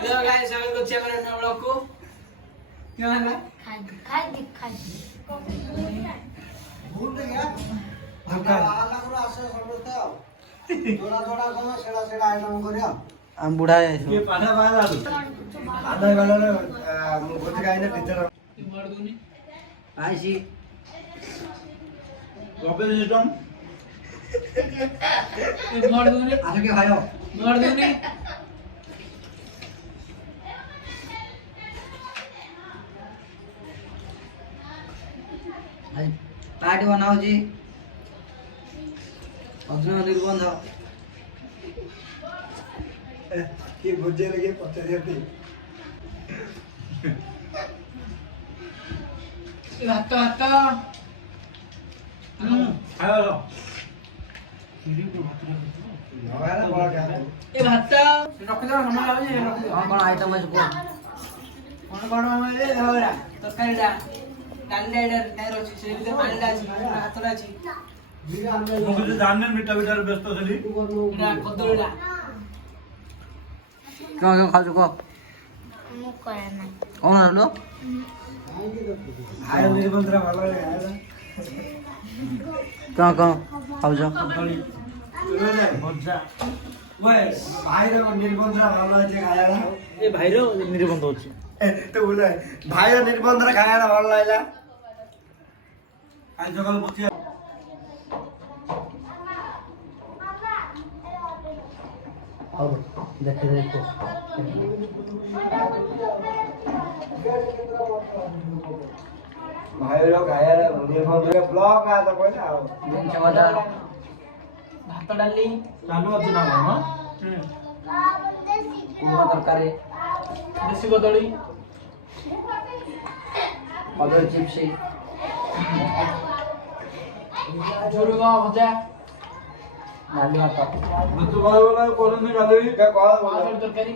hello guys स्वागत করছি আমার নতুন ব্লগ को क्या है खाई भूल गया आला गुरा आसे समझता थोड़ा थोड़ा कमा सेड़ा सेड़ा आइटम करिया हम बुढ़ा है ये पाना बाला आधा वाला गोते गाइना टीचर मार दूनी आइसी कॉपी सिस्टम मार दूनी आसे के भाइयों मार दूनी पार्टी बनाओ जी अग्नि निर्बंध की भुजे लगे पत्ते देती हाथ हाथ खाओ नवाला बड़ा क्या ए भात रख दो हम आ जाए रख दो कौन कौन आइटम है इसको कोन कोन हमारे धवरा तकारीडा डालडा टायर अछि से भी पानीडा अछि हातडा अछि बीरा हमने मुझे जानने मीठा मीठा व्यस्त थली इडा कदलडा क्यों क्यों खाओ को मु करे ना कौन है लो आय निर्बंधरा ভালো লাগে क्यों क्यों खाओ जो চলে মজা ওই ভাইরে নির্বন্ধরা ভালো আছে খায়ালা ए भाइरो निबंध होछि তো বলে ভাইরে নির্বন্ধরা খায়ালা ভালো লাগলা আজ সকাল বসে आओ देखे देखो ভাইরে খায়ালা নির্বন্ধরা ব্লগ আ তো কইলা दिन चमदा भात डाली চালু আছে না মামা कुरमा तरकारी देसी बदली अदर चिप्स झुरुगा भजा नाली भात তো ভালো লাগে কোন নে গালি কে কল माछर तरकारी